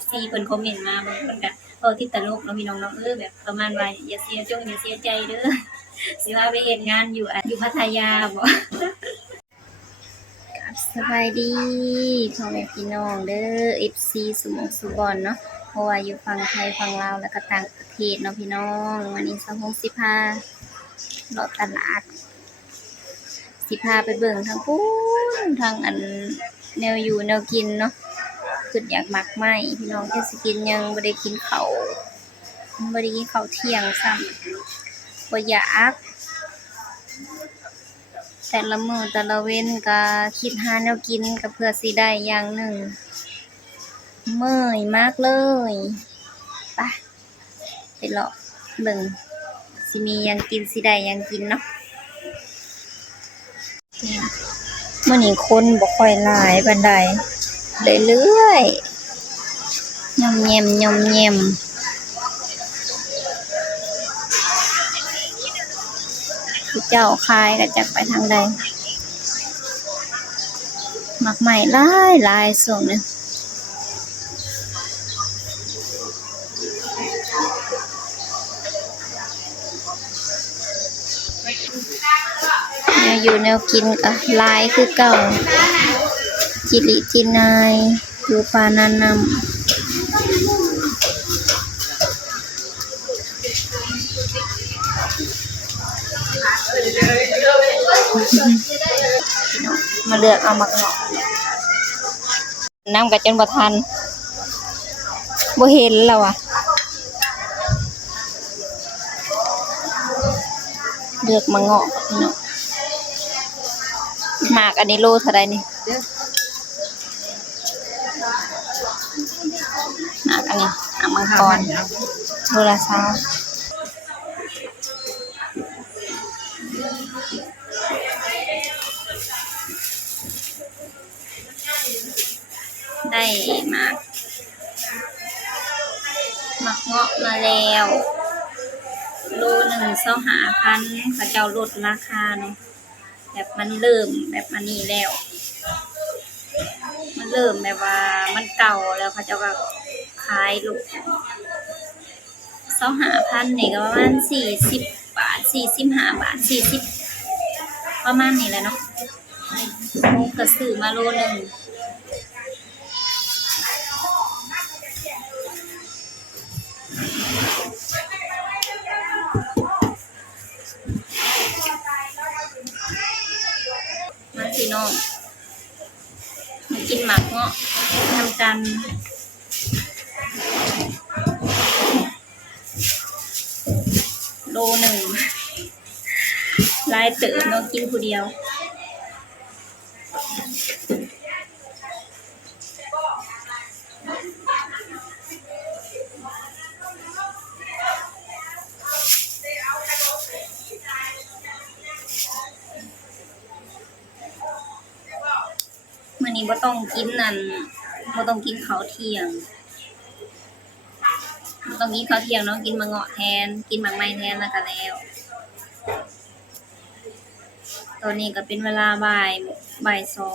FC เพิ่นคอมเมนต์มาเพิ่นก็ที่ตลกเนาะพี่น้องเนาะแบบประมาณว่าอย่าเสียจงอย่าเสียใจเด้อสิว่าไปเฮ็ดงานอยู่พัทยาบ่ครับสบายดีพ่อแม่พี่น้องเด้อ FC สุหมองสุบอนเนาะเพราะว่าอยู่ฝั่งไทยฝั่งลาวแล้วก็ต่างประเทศเนาะพี่น้องวันนี้สิพาเลาะตลาดสิพาไปเบิ่งทั้งพู้นทางอันแนวอยู่แนวกินเนาะคืออยากมักไหมพี่น้องที่สิกินยังบ่ได้กินข้าวเที่ยงซ้ำบ่อยากแต่ละมื้อแต่ละเว้นก็คิดหาแนวกินก็เพื่อสิได้อย่างหนึ่งเมื่อยมากเลยไปเลาะเบิ่งสิมีหยังกินสิได้หยังกินเนาะมื้อนี้คนบ่ค่อยหลายปานใดเรื่อยๆย่อมแยมผู้เจ้าขายก็จักไปทางใดมักใหม่หลายส่วงนี้แนวอยู่แนวกินก็หลายคือเก่าจิริจินายอยู่ปานานำมาเลือกเอามักเนาะน้ำกับจนบ่ทันบ่เห็นแล้วเลือกมาเงาะพี่น้องหมากอันนี้โลเท่าไรนี่หมากอันนี้มังกรโลละ20ได้หมากเงาะมาแล้วโลหนึ่ง25,000เขาเจ้าลดราคาเนาะแบบมันเริ่มแบบอันนี้แล้วมันเริ่มแบบว่ามันเก่าแล้วเขาเจ้าก็ขายลูก25,000นี่ก็ประมาณ40 บาท45 บาท40ประมาณนี้แหละเนาะก็ซื้อมาโลนึงมาพี่น้องมากินหมากเงาะทำกันโลหนึ่งลายเต๋อน้องกินผู้เดียวมื้อนี้บ่ต้องกินข้าวเที่ยงเนาะกินมะเงาะแทนกินหมากไม้แทนแล้วก็แล้วตอนนี้ก็เป็นเวลาบ่ายโมงบ่ายสอ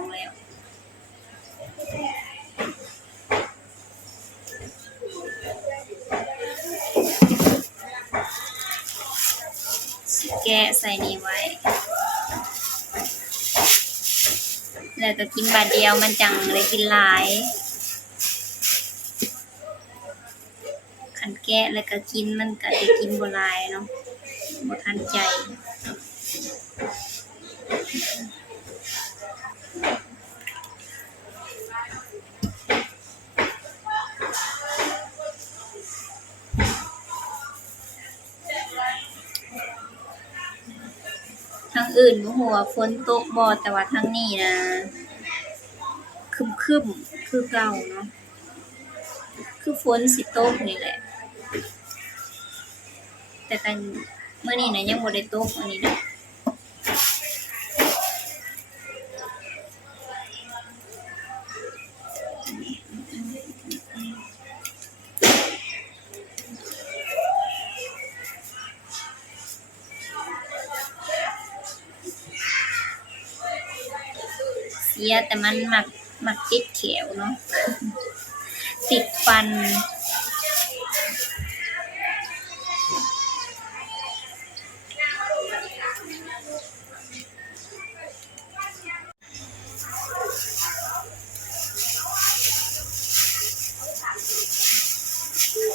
งแล้วแกะใส่นี่ไว้แล้วก็กินบาทเดียวมันจังได้กินหลายคันแกะแล้วก็กินมันก็ได้กินบ่หลายเนาะบ่ทันใจทางอื่นบ่ฮู้ว่าฝนตกบ่แต่ว่าทางนี้นะครึ้มๆคือเก่าเนาะคือฝนสิตกนี่แหละแต่กันมื้อนี้นะยังบ่ได้ตกอันนี้นะเสียแต่มันมักติดแขวเนาะ ฟัน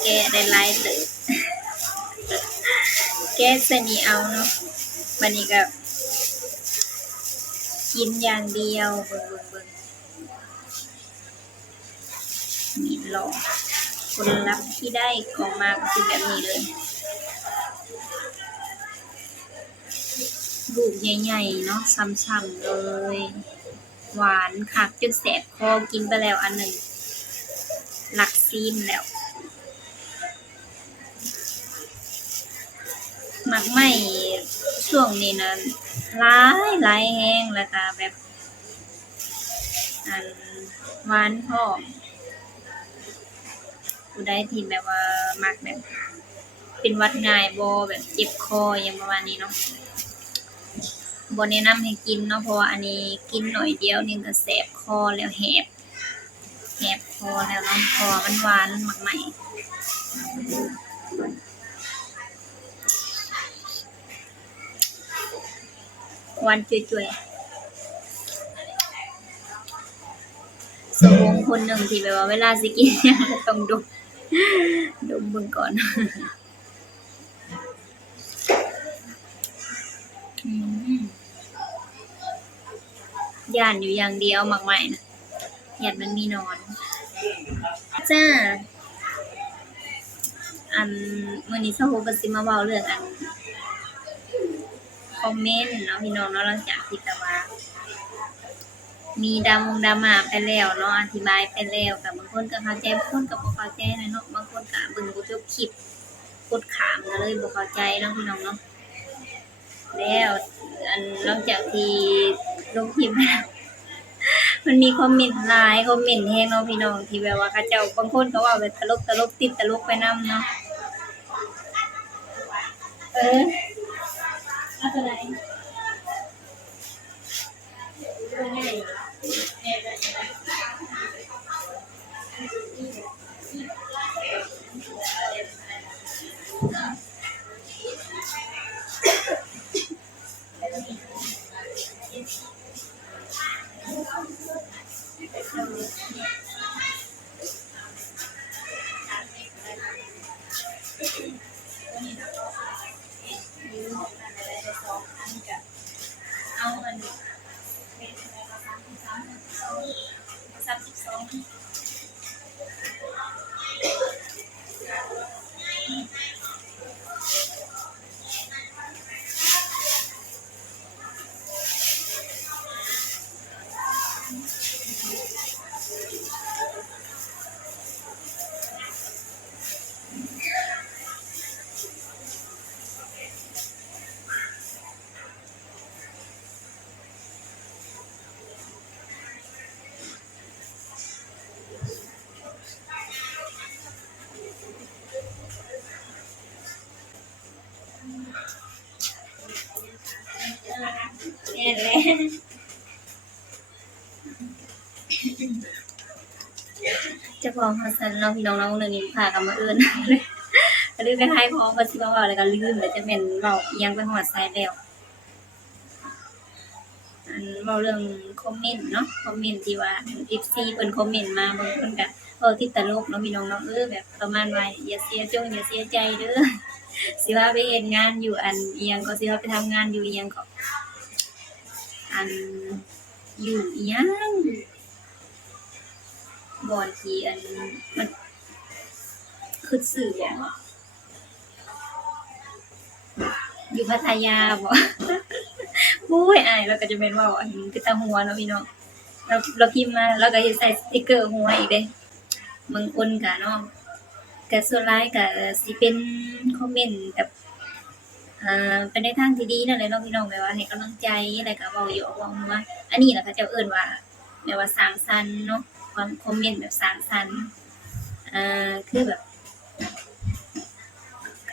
แกะได้หลายเติบแกะใส่นี่เอาเนาะบัดนี้ก็กินอย่างเดียวเบิ่งมีหลอกผลลัพธ์ที่ได้ออกมาก็คือแบบนี้เลยลูกใหญ่ๆเนาะซ้ำๆเลยหวานคักจนแสบคอกินไปแล้วอันหนึ่งหลักซีนแล้วหมักไหม้ช่วงนี้นะหลายแห้งแล้วก็แบบอันหวานพร้อมผู้ใดที่แบบว่ามักแบบเป็นหวัดง่ายบ่แบบเจ็บคออย่างประมาณนี้เนาะบ่แนะนำให้กินเนาะเพราะว่าอันนี้กินหน่อยเดียวนี่ก็แสบคอแล้วแหบคอแล้วเนาะเพราะว่ามันหวานหมักไหม้หวานจุยๆสวงคนหนึ่งที่แบบว่าเวลาสิกินหยังก็ต้องดมเบิ่งก่อนย่านอยู่อย่างเดียวหมักไหม้นะย่านมันมีหนอนจ้าอันมื้อนี้เก็สิมาเว้าเรื่องอันคอมเมนต์เนาะพี่น้องเนาะหลังจากที่แบบว่ามีดราม่าไปแล้วเนาะอธิบายไปแล้วแต่บางคนก็เข้าใจบางคนก็บ่เข้าใจนะเนาะบางคนก็เบิ่งบ่จบคลิปกดข้ามก็เลยบ่เข้าใจเนาะพี่น้องเนาะแล้วอันหลังจากที่ลงคลิปไปแล้วมันมีคอมเมนต์หลายคอมเมนต์แฮงเนาะพี่น้องที่แบบว่าเขาเจ้าบางคนก็เว้าแบบตลกติดตลกไปนำเนาะเอาตัวไหนตัวไหนเอาอัน32แม่นแหละเจ้าของเฮาซั่นเนาะพี่น้องเนาะเรื่องนี้พากันมาเอิ้นก็ลืมไปทายของว่าสิมาเว้าแล้วก็ลืมแล้วจะแม่นเว้าอิหยังไปฮอดไสแล้วอันเว้าเรื่องคอมเมนต์เนาะคอมเมนต์ที่ว่า FC เพิ่นคอมเมนต์มาบางคนก็เว้าติดตลกเนาะพี่น้องเนาะแบบประมาณว่าอย่าเสียใจเด้อสิว่าไปเฮ็ดงานอยู่อันอิหยังก็สิว่าไปทำงานอยู่อิหยังก็อันอยู่อิหยังบ่อนที่อันมันคือชื่อหยังอยู่พัทยาบ่โอ้ยอายแล้วก็จะแม่นเว้าอันคือตาหัวเนาะพี่น้องเราพิมพ์มาแล้วก็เฮ็ดใส่สติกเกอร์หัวอีกเด้บางคนก็เนาะก็ส่วนหลายก็สิเป็นคอมเมนต์แบบไปในทางที่ดีนั่นแหละเนาะพี่น้องแบบว่าให้กำลังใจแล้วก็เว้าหยอกเว้าหัวอันนี้ล่ะเขาเจ้าเอิ้นว่าแบบว่าสร้างสรรค์เนาะความคอมเมนต์แบบสร้างสรรค์คือแบบ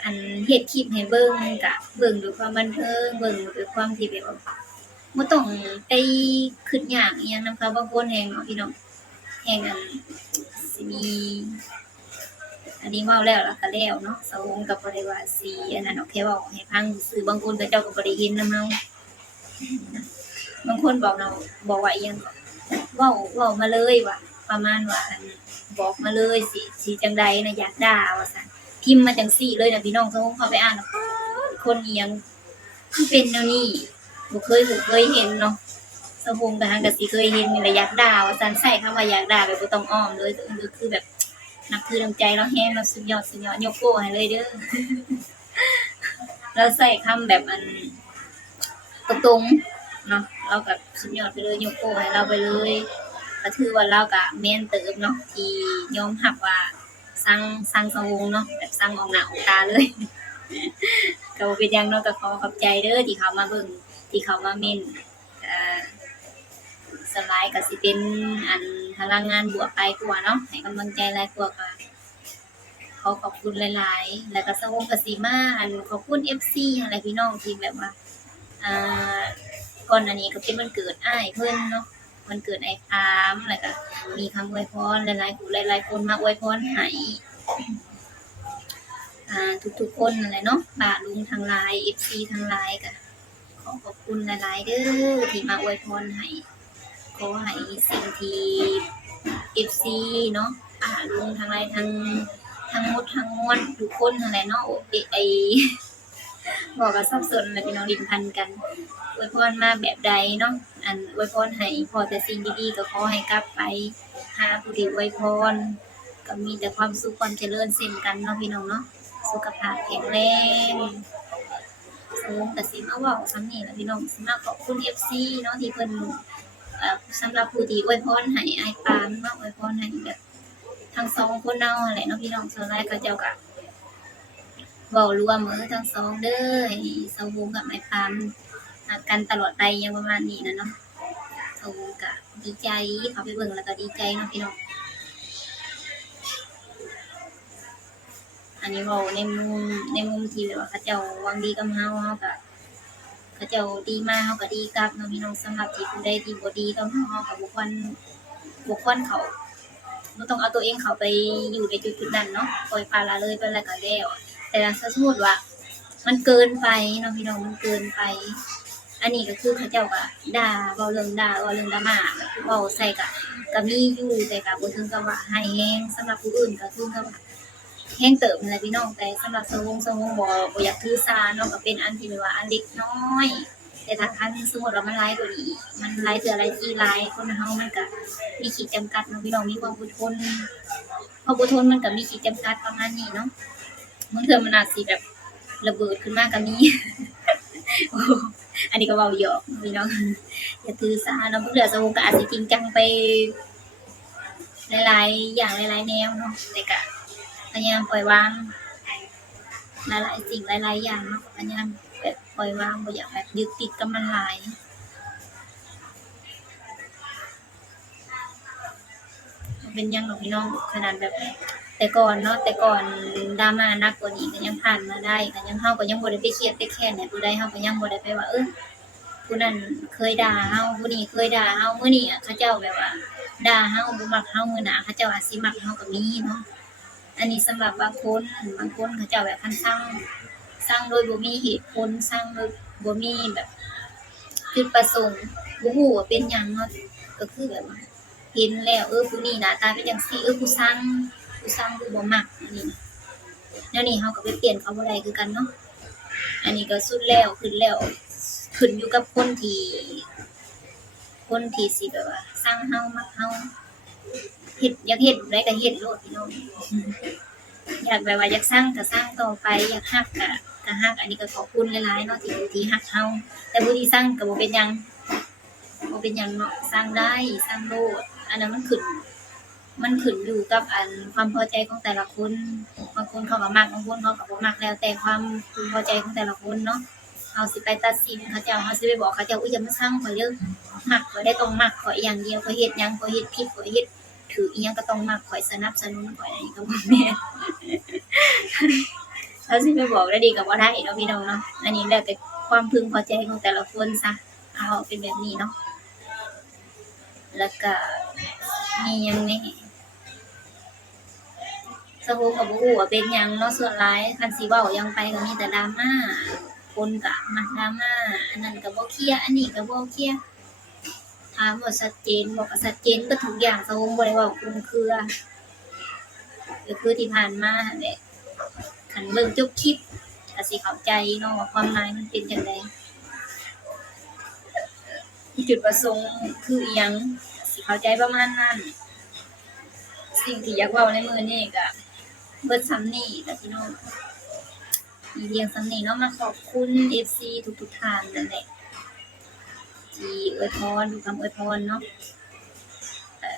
อันเฮ็ดคลิปให้เบิ่งก็เบิ่งด้วยความบันเทิงเบิ่งด้วยความที่แบบว่าบ่ต้องไปคิดยากอิหยังนำเขาบางคนแฮ่งเนาะพี่น้องแฮ่งอันสิมี อันนี้เว้าแล้วก็แล้วเนาะสาวงก็บ่ได้ว่าสิอันนั้นเนาะแค่เว้าให้ฟังซื่อๆบางคนเขาเจ้าก็บ่ได้เห็นนำเฮาบางคนบอกเราบอกว่าอิหยังก็เว้ามาเลยว่าประมาณว่าอันบอกมาเลยสิจังใดนะอยากด่าว่าซั่นพิมพ์มาจังซี่เลยนะพี่น้องสาวงเข้าไปอ่านแล้วป๊าดคนอิหยังคือเป็นแนวนี้บ่เคยเห็นเนาะสาวงก็หั้นก็สิเคยเห็นนี่แหละอยากด่าว่าซั่นใช้คำว่าอยากด่าแบบบ่ต้องอ้อมเลยคือแบบ นับถือน้ำใจเราแห้งเราสุดยอดยกโป้ให้เลยเด้อเราใส่คำแบบอันตรงๆเนาะเราก็สุดยอดไปเลยยกโป้ให้เราไปเลยก็ถือว่าเราก็แม่นเติบเนาะที่ยอมรับว่าสร้างสวงเนาะแบบสร้างออกหน้าออกตาเลยก็บ่เป็นหยังเนาะก็ขอขอบใจเด้อที่เขามาเบิ่งที่เขามาเม่นอ่าสลายก็สิเป็นอันพลังงานบวกหลายกว่าเนาะให้กำลังใจหลายกว่าก็ ขอขอบคุณหลายๆ แล้วก็สวงกสิมาอันขอบคุณ FC อะไรพี่น้องที่แบบว่าอ่าก่อนอันนี้ก็เป็นวันเกิดอ้ายเพิ่นเนาะวันเกิดอ้ายพามแล้วก็มีคำอวยพรหลายๆผู้หลายๆคนมาอวยพรให้ทุกๆคนนั่นแหละเนาะป้าลุงทางไลน์ FC ทางไลน์ก็ขอขอบคุณหลายๆเด้อที่มาอวยพรให้ขอให้สิ่งที่ FC เนาะป้าลุงทางไลน์ทั้งหมดทั้งมวลทุกคนนั่นแหละเนาะบอกก็สับสนแล้วพี่น้องลิ้นพันกันอวยพรมาแบบใดเนาะอันอวยพรให้พอแต่สิ่งดีๆก็ขอให้กลับไปหาผู้ที่อวยพรก็มีแต่ความสุขความเจริญเช่นกันเนาะพี่น้องเนาะสุขภาพแข็งแรงสูงแต่สิมาเว้าซ้ำนี่แหละพี่น้องสิมาขอบคุณ FC เนาะที่เพิ่นสำหรับผู้ที่อวยพรให้อ้ายปานเนาะอวยพรให้แบบทั้งสองคนเนาะแหละเนาะพี่น้องส่วนหลายก็เจ้าก็เว้ารวมทั้งสองเด้อให้สาวงกับอ้ายปานรักกันตลอดไปอย่างประมาณนี้นะเนาะสาวงก็ดีใจเขาไปเบิ่งแล้วก็ดีใจเนาะพี่น้องอันนี้เว้าในมุมที่แบบว่าเขาเจ้าหวังดีกับเฮาก็เขาเจ้าดีมาเฮาก็ดีกลับเนาะพี่น้องสำหรับที่ผู้ใดที่บ่ดีกับเฮาก็บ่ควรเข้า บ่ต้องเอาตัวเองเข้าไปอยู่ในจุดๆนั้นเนาะปล่อยปละละเลยไปแล้วก็แล้วแต่ถ้าสมมุติว่ามันเกินไปเนาะพี่น้องมันเกินไปอันนี้ก็คือเขาเจ้าก็ด่าเว้าเรื่องด่าเว้าเรื่องดราม่าเว้าใส่ก็มีอยู่แต่ก็บ่ถึงกับว่าร้ายแรงสำหรับผู้อื่นก็ถึงกับว่าแรงเติบนั่นแหละพี่น้องแต่สำหรับสวงบ่อยากถือสาเนาะก็เป็นอันที่แบบว่าอันเล็กน้อยแต่ถ้าคันสมมุติว่ามันหลายกว่านี้มันหลายเทื่อหลายทีหลายคนเฮามันก็มีขีดจำกัดเนาะพี่น้องมีความอดทน ความอดทนมันก็มีขีดจำกัดประมาณนี้เนาะบางเทื่อมันอาจสิแบบระเบิดขึ้นมาก็มีโอ้อันนี้ก็เว้าหยอกพี่น้องอย่าถือสาเนาะบางเทื่อสาวกก็อาจสิจริงจังไปหลายๆอย่างหลายๆแนวเนาะแต่ก็พยายามปล่อยวางหลายๆสิ่งหลายๆอย่างเนาะพยายามแบบปล่อยวางบ่อยากแบบยึดติดกับมันหลายบ่เป็นหยังดอกพี่น้องขนาดแบบ แต่ก่อนเนาะแต่ก่อนดราม่าหนักกว่านี้ก็ยังผ่านมาได้ก็ยังเฮาก็ยังบ่ได้ไปเครียดไปแค้นให้ผู้ใดเฮาก็ยังบ่ได้ไปว่าผู้นั้นเคยด่าเฮาผู้นี้เคยด่าเฮามื้อนี้อะเขาเจ้าแบบว่าด่าเฮาบ่มักเฮามื้อหน้าเขาเจ้าอาจสิมักเฮาก็มีเนาะอันนี้สำหรับบางคนเขาเจ้าแบบคันสั่งโดยบ่มีเหตุผลสั่งโดยบ่มีแบบจุดประสงค์บ่ฮู้ว่าเป็นหยังเนาะก็คือแบบว่าเห็นแล้วผู้นี้หน้าตาเป็นจังซี่ผู้สั่งคือบ่มักอันนี้แนวนี้เราก็ไปเปลี่ยนเขาบ่ได้คือกันเนาะอันนี้ก็สุดแล้วขึ้นอยู่กับคนที่สิแบบว่าสั่งเรามักเราเฮ็ดอยากเฮ็ดแบบใดก็เฮ็ดโลดพี่น้องอยากแบบว่าอยากสั่งก็สั่งต่อไปอยากฮักก็ฮักอันนี้ก็ขอบคุณหลายๆเนาะที่ฮักเราแต่ผู้ที่สั่งก็บ่เป็นหยังเนาะสั่งได้สั่งโลดอันนั้นมันขึ้นอยู่กับอันความพอใจของแต่ละคนบางคนเขาก็มักบางคนเขาก็บ่มักแล้วแต่ความพึงพอใจของแต่ละคนเนาะเราสิไปตัดสินเขาเจ้าเราสิไปบอกเขาเจ้าอย่ามาสั่งข้อยเด้อมักข้อยได้ต้องมักข้อยอย่างเดียวข้อยเฮ็ดหยังข้อยเฮ็ดผิดข้อยเฮ็ดถูกอิหยังก็ต้องมักข้อยสนับสนุนข้อยอันนี้ก็บ่แม่นเราสิไปบอกได้ดีก็บ่ได้เนาะพี่น้องเนาะอันนี้แล้วแต่ความพึงพอใจของแต่ละคนซะเอาเป็นแบบนี้เนาะแล้วก็มีหยังแหน่ ส สะโพกกับบ่ฮู้ว่าเป็นหยังเนาะส่วนหลายคันสิเว้าหยังไปก็มีแต่ดราม่าคนก็มักดราม่าอันนั้นก็บ่เคลียร์อันนี้ก็บ่เคลียร์ถามว่าชัดเจนบ่ก็ชัดเจนเบิดทุกอย่างสะโพกบ่ได้เว้าคลุมเครือ ก็คือที่ผ่านมาหั่นแหละคันเบิ่งจบคลิปก็สิเข้าใจเนาะว่าความหมายมันเป็นจั่งใดจุดประสงค์คืออิหยังก็สิเข้าใจประมาณนั้นสิ่งที่อยากเว้าในมื้อนี้ก็เบิดส่ำนี้ล่ะพี่น้องมีเพียงส่ำนี้เนาะมาขอบคุณ FC ทุกๆท่านนั่นแหละที่อวยพรทุกคำอวยพรเนาะ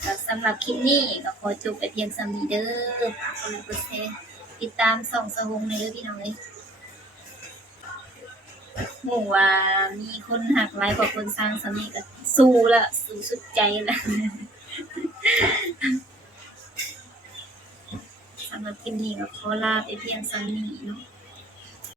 ก็สำหรับคลิปนี้ก็ขอจบไปเพียงส่ำนี้เด้อฝากกดไลค์กดแชร์ติดตามส่องสะหงในเด้อพี่น้องเอ้ยฮู้ว่ามีคนหักหลายกว่าคนสร้างส่ำนี้ก็สู้ละสู้สุดใจละ สำหรับคลิปนี้ก็ขอลาไปเพียงส่ำนี้เนาะ